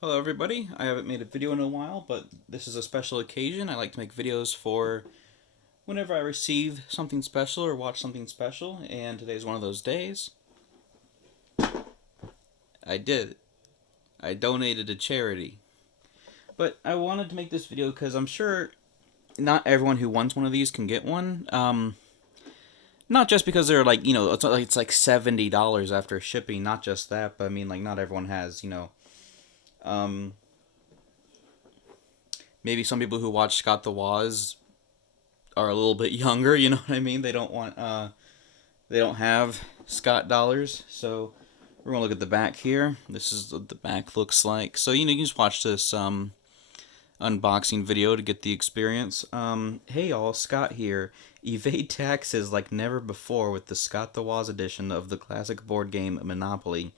Hello everybody, I haven't made a video in a while, but this is a special occasion. I like to make videos for whenever I receive something special or watch something special, and today's one of those days. I did. I donated to charity. But I wanted to make this video because I'm sure not everyone who wants one of these can get one. Not just because they're like, it's like $70 after shipping, not just that, but I mean, like, not everyone has, um, maybe some people who watch Scott the Woz are a little bit younger, you know what I mean? They don't have Scott dollars, so we're gonna look at the back here. This is what the back looks like. So you can just watch this unboxing video to get the experience. Hey all, Scott here. Evade taxes like never before with the Scott the Woz edition of the classic board game Monopoly.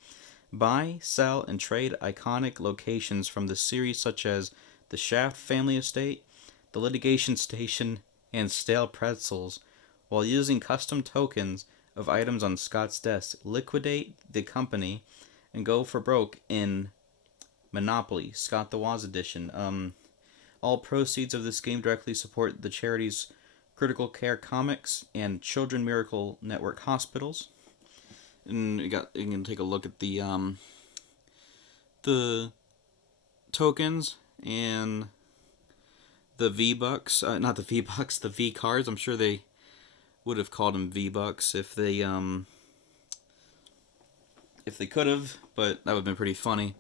Buy, sell, and trade iconic locations from the series such as the Shaft Family Estate, the Litigation Station, and Stale Pretzels, while using custom tokens of items on Scott's desk. Liquidate the company and go for broke in Monopoly, Scott the Woz edition. All proceeds of this game directly support the charities Critical Care Comics and Children Miracle Network Hospitals. And you can take a look at the tokens and the V Bucks, not the V Bucks, the V cards. I'm sure they would have called them V Bucks if they could have, but that would have been pretty funny.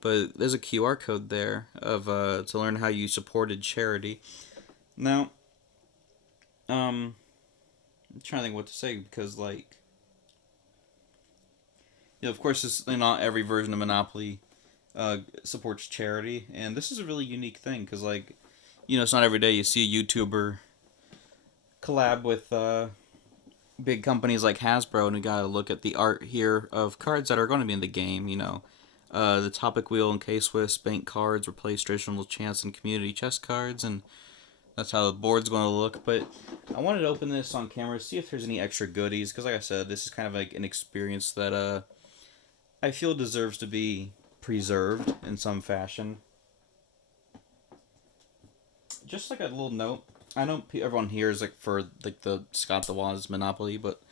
But there's a QR code there of to learn how you supported charity. Now, I'm trying to think what to say because of course, not every version of Monopoly supports charity, and this is a really unique thing because it's not every day you see a YouTuber collab with big companies like Hasbro, and we gotta look at the art here of cards that are going to be in the game. The Topic Wheel and K-Swiss bank cards replace traditional chance and community chess cards, and that's how the board's going to look. But I wanted to open this on camera, see if there's any extra goodies, because like I said, this is kind of like an experience that I feel deserves to be preserved in some fashion. Just like a little note, I know everyone here is like for like the Scott the Woz Monopoly, but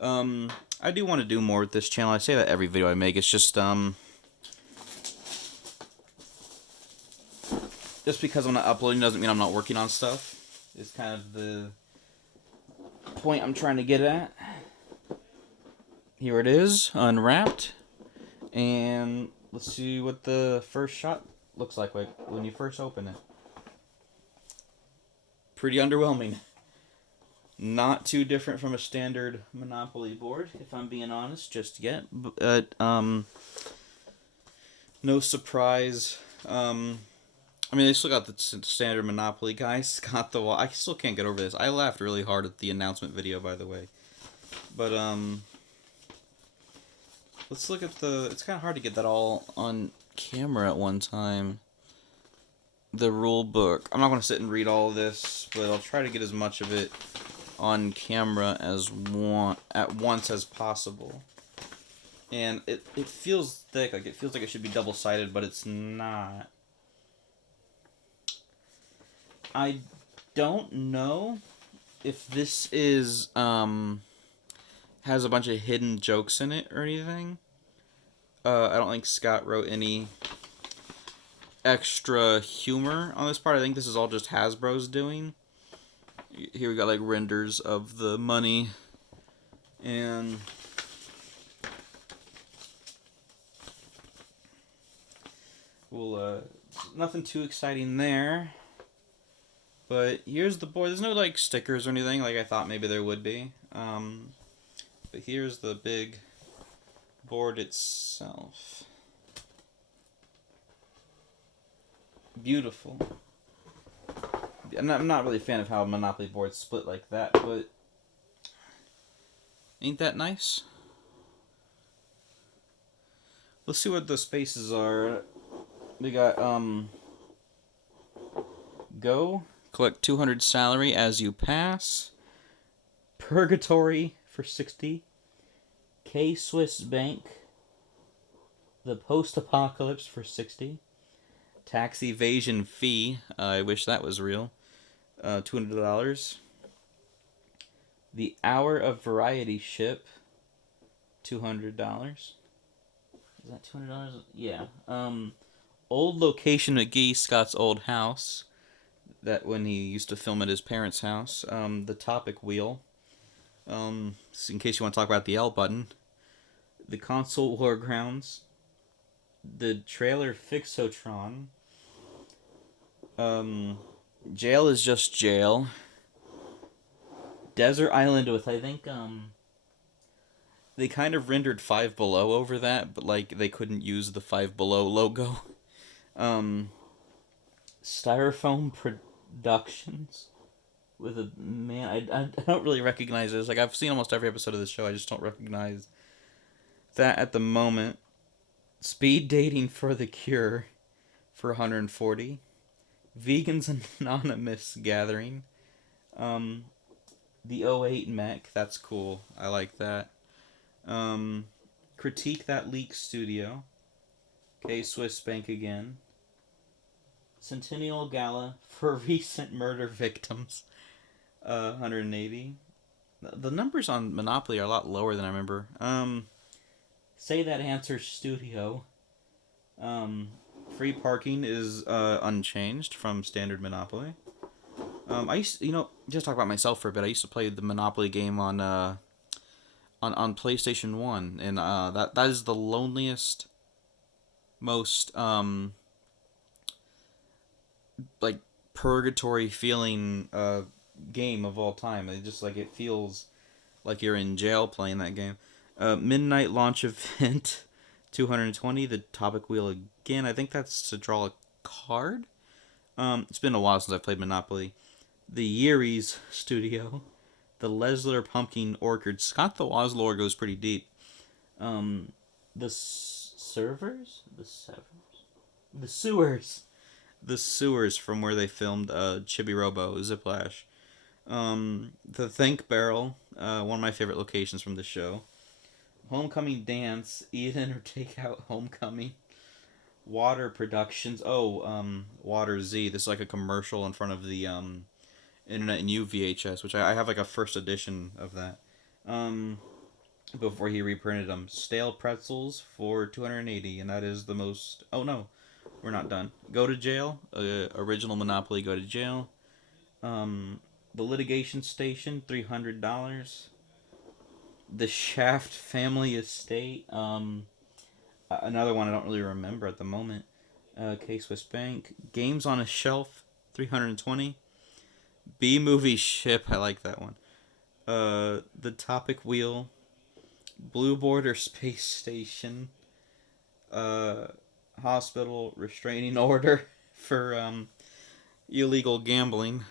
I do want to do more with this channel. I say that every video I make. It's just because I'm not uploading doesn't mean I'm not working on stuff. Is kind of the point I'm trying to get at. Here it is, unwrapped, and let's see what the first shot looks like when you first open it. Pretty underwhelming. Not too different from a standard Monopoly board, if I'm being honest, just yet. But no surprise. I mean, they still got the standard Monopoly guys. Got the wall. I still can't get over this. I laughed really hard at the announcement video, by the way. But let's look at the. It's kind of hard to get that all on camera at one time. The rule book. I'm not going to sit and read all of this, but I'll try to get as much of it on camera at once as possible. And it feels thick, like it feels like it should be double-sided, but it's not. I don't know if this is has a bunch of hidden jokes in it or anything. I don't think Scott wrote any extra humor on this part. I think this is all just Hasbro's doing. Here we got like renders of the money and nothing too exciting there. But here's the board. There's no like stickers or anything like I thought maybe there would be. But here's the big board itself. Beautiful. I'm not really a fan of how Monopoly boards split like that, but ain't that nice? Let's see what the spaces are. We got go, collect 200 salary as you pass. Purgatory for 60. K-Swiss Bank. The Post-Apocalypse for 60. Tax evasion fee. I wish that was real. $200. The Hour of Variety ship. $200. Is that $200? Yeah. Old location McGee, Scott's old house. That when he used to film at his parents' house. The topic wheel. In case you want to talk about the L button. The console war grounds. The trailer Fixotron. Jail is just jail. Desert Island with I think they kind of rendered Five Below over that, but like they couldn't use the Five Below logo. Um, Styrofoam Productions with a man. I don't really recognize this. Like I've seen almost every episode of the show. I just don't recognize that at the moment. Speed dating for the cure for 140. Vegans Anonymous gathering. The '08 mech. That's cool. I like that. Critique That Leak Studio. Okay, Swiss Bank again. Centennial Gala for recent murder victims. 180. The numbers on Monopoly are a lot lower than I remember. Say That Answer Studio. Free parking is unchanged from standard Monopoly. I used to, just talk about myself for a bit. I used to play the Monopoly game on PlayStation 1, and that is the loneliest, most like purgatory feeling game of all time. It feels like you're in jail playing that game. Midnight launch event 220. The topic wheel again. I think that's to draw a card. It's been a while since I've played Monopoly. The Yearies Studio. The Lesler Pumpkin Orchard. Scott the Woz lore goes pretty deep. The servers? The sewers. The sewers from where they filmed Chibi-Robo, Ziplash. The Think Barrel, one of my favorite locations from the show. Homecoming Dance, Eat In or Take Out Homecoming. Water Productions. Water Z. This is like a commercial in front of the Internet and You VHS, which I have like a first edition of that. Before he reprinted them. Stale Pretzels for 280, and that is the most. Oh no, we're not done. Go to Jail. Original Monopoly Go to Jail. The Litigation Station, $300. The Shaft Family Estate. Another one I don't really remember at the moment. K-Swiss Bank. Games on a Shelf, 320. B-Movie Ship, I like that one. The Topic Wheel. Blue Border Space Station. Hospital Restraining Order for illegal gambling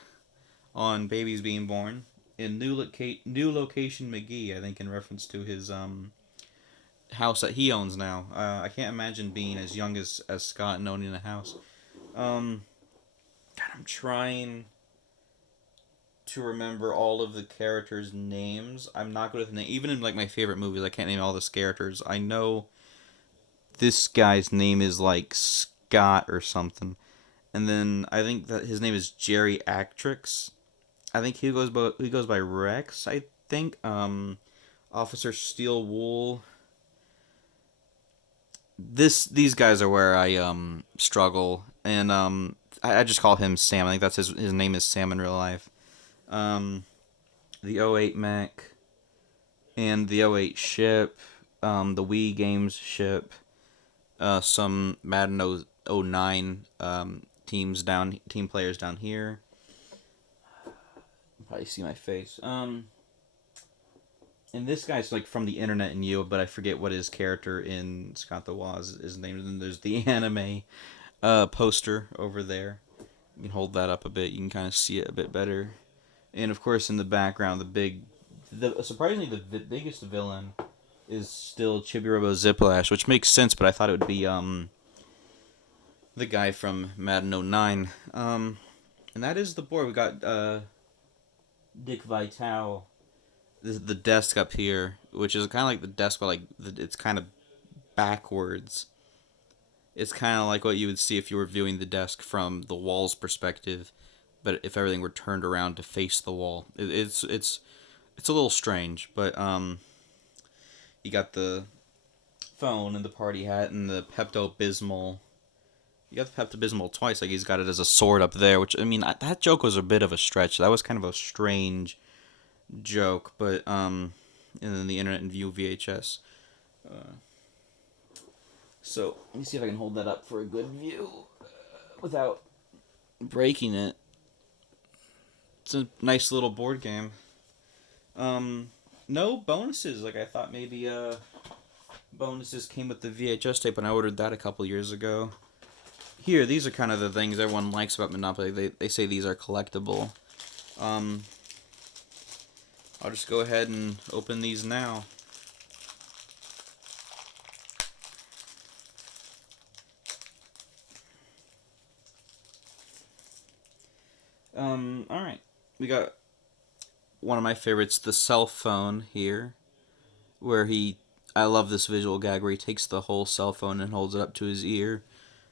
on babies being born. In New Location McGee, I think in reference to his house that he owns now. I can't imagine being as young as Scott and owning a house. God, I'm trying to remember all of the characters' names. I'm not good with names. Even in like my favorite movies, I can't name all the characters. I know this guy's name is like Scott or something, and then I think that his name is Jerry Actrix. I think he goes by Rex. I think Officer Steel Wool. These guys are where I struggle, and I just call him Sam. I think that's his name is Sam in real life. The '08 mech, and the '08 ship, the Wii Games ship, some Madden '09 team players down here. You probably see my face. And this guy's like from the Internet and You, but I forget what his character in Scott the Woz is named. And there's the anime poster over there. You can hold that up a bit. You can kind of see it a bit better. And of course, in the background, surprisingly the biggest villain is still Chibi-Robo Ziplash, which makes sense. But I thought it would be the guy from Madden '09. And that is the board. We got Dick Vitale. The desk up here, which is kind of like the desk, but like it's kind of backwards. It's kind of like what you would see if you were viewing the desk from the wall's perspective, but if everything were turned around to face the wall. It's a little strange, but you got the phone and the party hat and the Pepto Bismol. You got the Pepto Bismol twice. Like he's got it as a sword up there, which I mean that joke was a bit of a stretch. That was kind of a strange joke, but and then the Internet and View VHS. So let me see if I can hold that up for a good view without breaking it. It's a nice little board game. No bonuses. Like I thought maybe bonuses came with the VHS tape when I ordered that a couple years ago. Here, these are kind of the things everyone likes about Monopoly. They say these are collectible. I'll just go ahead and open these now. Alright. We got one of my favorites, the cell phone here, where I love this visual gag where he takes the whole cell phone and holds it up to his ear.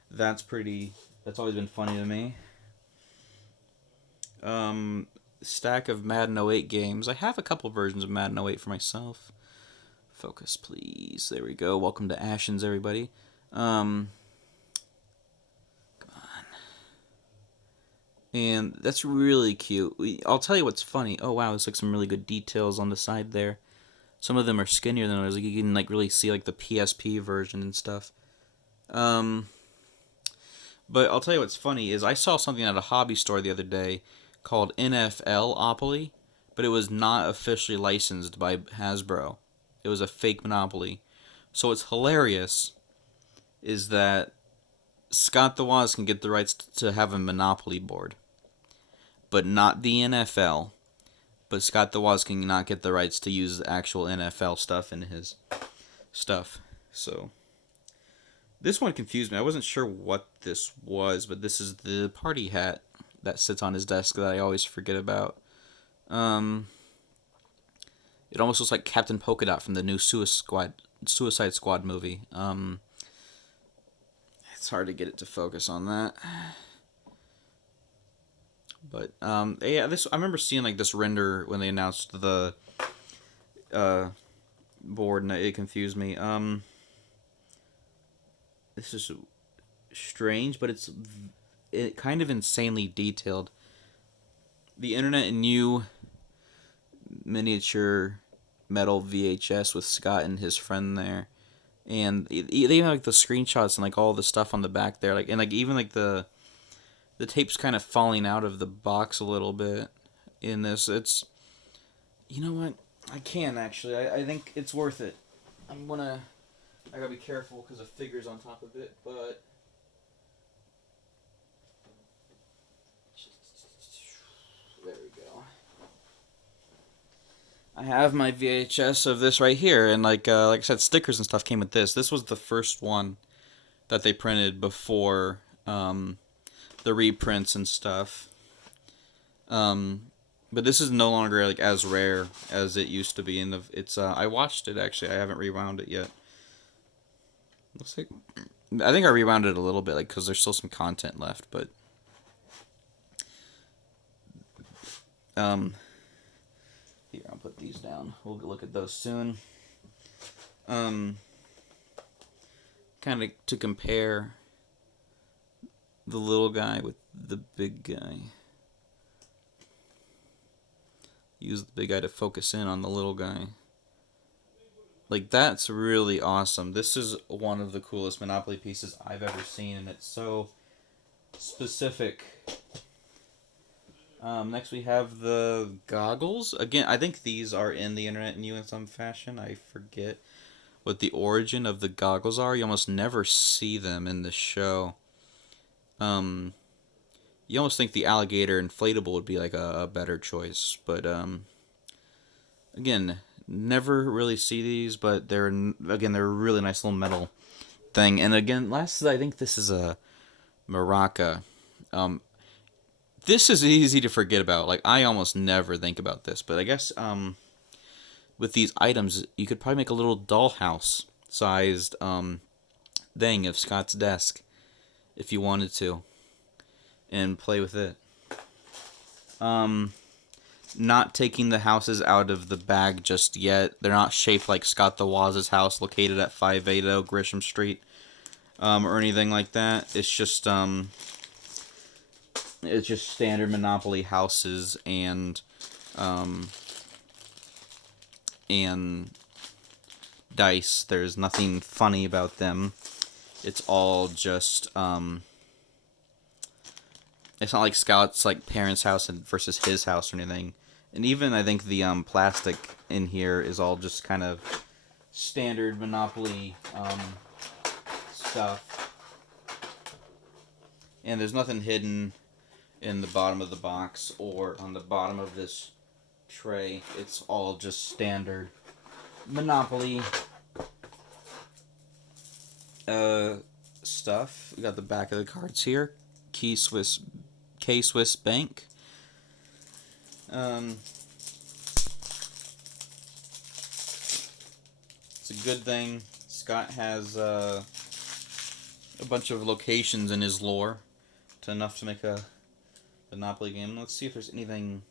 That's always been funny to me. Stack of Madden 08 games. I have a couple versions of Madden 08 for myself. Focus, please. There we go. Welcome to Ashens, everybody. Come on. And that's really cute. I'll tell you what's funny. Oh, wow, there's like some really good details on the side there. Some of them are skinnier than others. Like you can like really see like the PSP version and stuff. But I'll tell you what's funny is I saw something at a hobby store the other day called NFL-opoly, but it was not officially licensed by Hasbro. It was a fake Monopoly. So what's hilarious is that Scott the Woz can get the rights to have a Monopoly board, but not the NFL. But Scott the Woz can not get the rights to use the actual NFL stuff in his stuff. So this one confused me. I wasn't sure what this was, but this is the party hat that sits on his desk that I always forget about. It almost looks like Captain Polka Dot from the new Suicide Squad movie. It's hard to get it to focus on that. But yeah, I remember seeing like this render when they announced the board, and it confused me. This is strange, but it's kind of insanely detailed. The Internet and You miniature metal VHS with Scott and his friend there, and they even have like the screenshots and like all the stuff on the back there, like and like even like the tape's kind of falling out of the box a little bit in this. It's, you know what? I can actually. I think it's worth it. I gotta be careful because the figure's on top of it, but there we go. I have my VHS of this right here, and like I said, stickers and stuff came with this. This was the first one that they printed before the reprints and stuff. But this is no longer like as rare as it used to be. I watched it actually. I haven't rewound it yet. Looks like I think I rewound it a little bit, like because there's still some content left. But here, I'll put these down. We'll look at those soon. Kind of to compare the little guy with the big guy. Use the big guy to focus in on the little guy. Like, that's really awesome. This is one of the coolest Monopoly pieces I've ever seen, and it's so specific. Next we have the goggles. Again, I think these are in the Internet and You in some fashion. I forget what the origin of the goggles are. You almost never see them in the show. You almost think the alligator inflatable would be like a better choice, but again, never really see these, but they're a really nice little metal thing. And again, last I think this is a maraca. This is easy to forget about. Like, I almost never think about this, but I guess with these items, you could probably make a little dollhouse sized thing of Scott's desk if you wanted to and play with it. Not taking the houses out of the bag just yet. They're not shaped like Scott the Waz's house located at 580 Grisham Street, or anything like that. It's just standard Monopoly houses and dice. There's nothing funny about them. It's all just it's not like Scott's like parents' house versus his house or anything. And even I think the plastic in here is all just kind of standard Monopoly stuff. And there's nothing hidden in the bottom of the box or on the bottom of this tray. It's all just standard Monopoly stuff. We got the back of the cards here. K-Swiss Bank. It's a good thing Scott has a bunch of locations in his lore to enough to make a Monopoly game. Let's see if there's anything.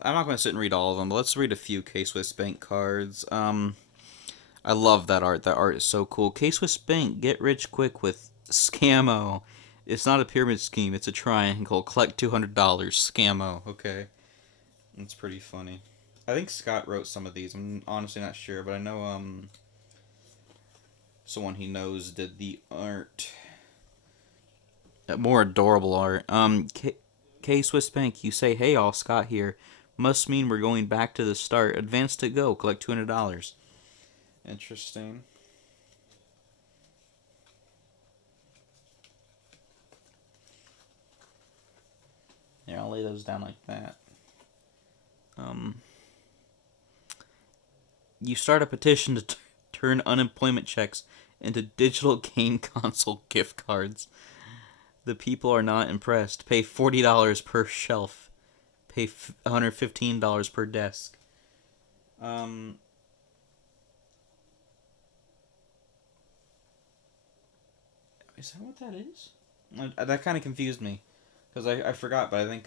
I'm not going to sit and read all of them, but let's read a few K-Swiss Bank cards. I love that art. That art is so cool. K-Swiss Bank, get rich quick with Scammo. It's not a pyramid scheme. It's a triangle. Collect $200. Scammo. Okay. That's pretty funny. I think Scott wrote some of these. I'm honestly not sure, but I know someone he knows did the art. More adorable art. K-Swiss Bank, you say, hey all, Scott here. Must mean we're going back to the start. Advance to go. Collect $200. Interesting. Here, I'll lay those down like that. You start a petition to turn unemployment checks into digital game console gift cards. The people are not impressed. Pay $40 per shelf. Pay $115 per desk. Is that what that is? That kind of confused me, because I forgot, but I think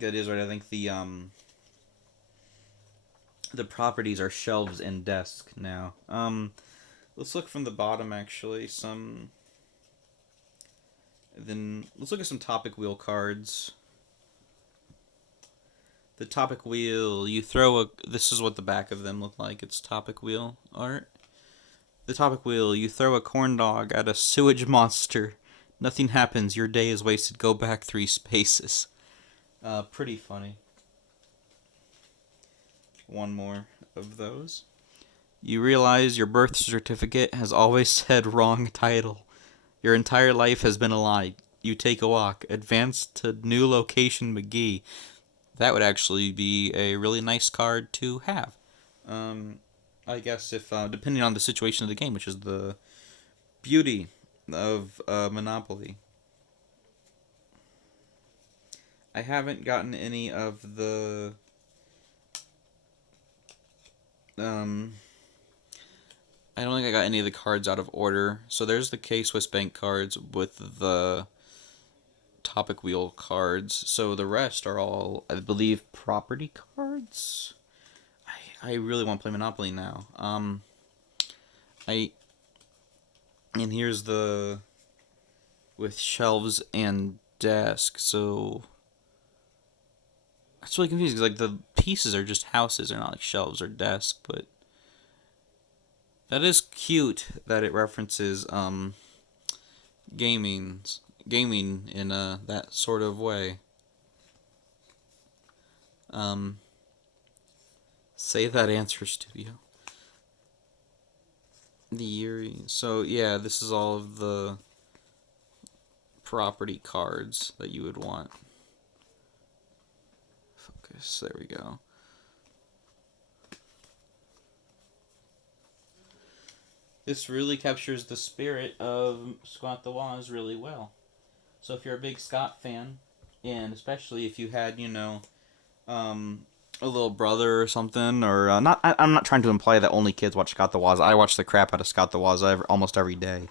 that is right. I think the properties are shelves and desk now. Let's look from the bottom actually. Then let's look at some topic wheel cards. The topic wheel, you throw a. This is what the back of them look like. It's topic wheel art. The topic wheel, you throw a corn dog at a sewage monster. Nothing happens. Your day is wasted. Go back 3 spaces. Pretty funny. One more of those. You realize your birth certificate has always said wrong title. Your entire life has been a lie. You take a walk. Advance to new location McGee. That would actually be a really nice card to have. I guess if depending on the situation of the game, which is the beauty of Monopoly. I haven't gotten any of the I don't think I got any of the cards out of order. So there's the K-Swiss Bank cards with the topic wheel cards. So the rest are all, I believe, property cards. I really want to play Monopoly now. And here's the with shelves and desk. So that's really confusing because like the pieces are just houses, they're not like shelves or desk. But that is cute that it references gaming in that sort of way. Say that answer, studio. The Yuri. So yeah, this is all of the property cards that you would want. Focus. There we go. This really captures the spirit of Scott the Waz really well. So if you're a big Scott fan, and especially if you had, a little brother or something, or not. I'm not trying to imply that only kids watch Scott the Woz. I watch the crap out of Scott the Woz almost every day,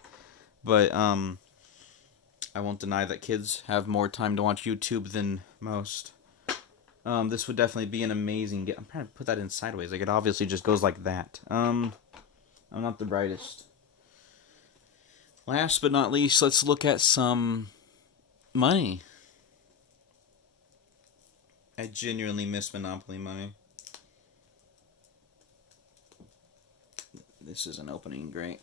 but I won't deny that kids have more time to watch YouTube than most. This would definitely be an amazing I'm trying to put that in sideways. Like, it obviously just goes like that. I'm not the brightest. Last but not least, let's look at some money. I genuinely miss Monopoly money. This isn't opening great.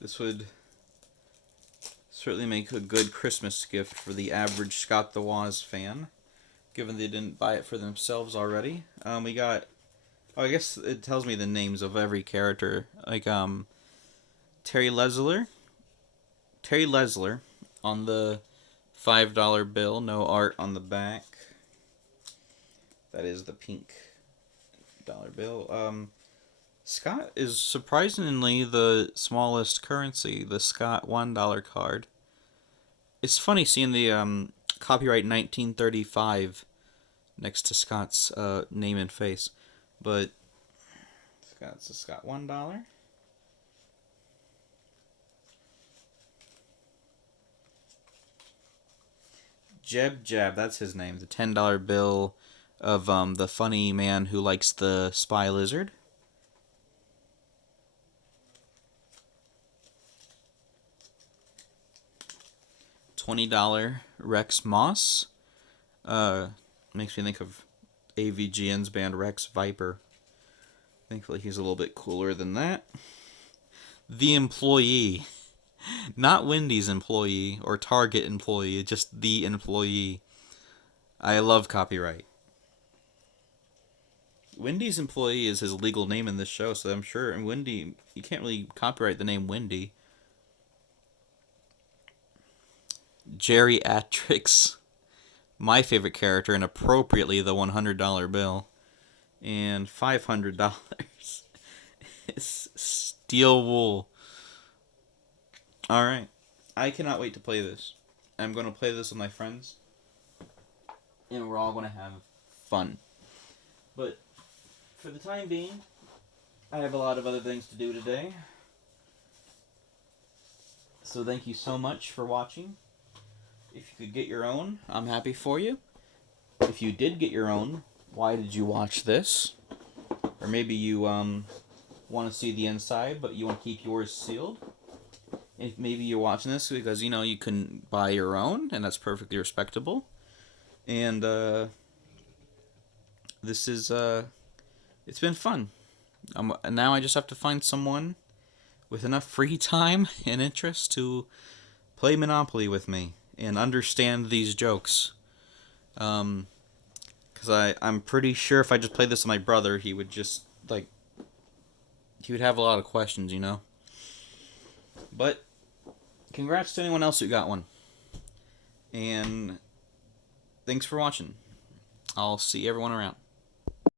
This would certainly make a good Christmas gift for the average Scott the Woz fan, given they didn't buy it for themselves already. We got, I guess it tells me the names of every character, like Terry Lesler on the $5 bill, no art on the back. That is the pink dollar bill. Scott is surprisingly the smallest currency, the Scott $1 card. It's funny seeing the copyright 1935 next to Scott's name and face, but Scott's a Scott $1. Jeb Jab, that's his name, the $10 bill of the funny man who likes the spy lizard. $20 Rex Moss. Makes me think of AVGN's band Rex Viper. Thankfully, he's a little bit cooler than that. The Employee. Not Wendy's employee or Target employee, just the employee. I love copyright. Wendy's employee is his legal name in this show, so I'm sure. And Wendy, you can't really copyright the name Wendy. Geriatrics, my favorite character, and appropriately the $100 bill, and $500 is steel wool. All right, I cannot wait to play this. I'm going to play this with my friends, and we're all going to have fun. But for the time being, I have a lot of other things to do today. So thank you so much for watching. If you could get your own, I'm happy for you. If you did get your own, why did you watch this? Or maybe you want to see the inside, but you want to keep yours sealed. If maybe you're watching this because, you know, you couldn't buy your own, and that's perfectly respectable. And this is, it's been fun. Now I just have to find someone with enough free time and interest to play Monopoly with me and understand these jokes. Because I'm pretty sure if I just played this with my brother, he would just, like, he would have a lot of questions, you know? But, congrats to anyone else who got one. And thanks for watching. I'll see everyone around.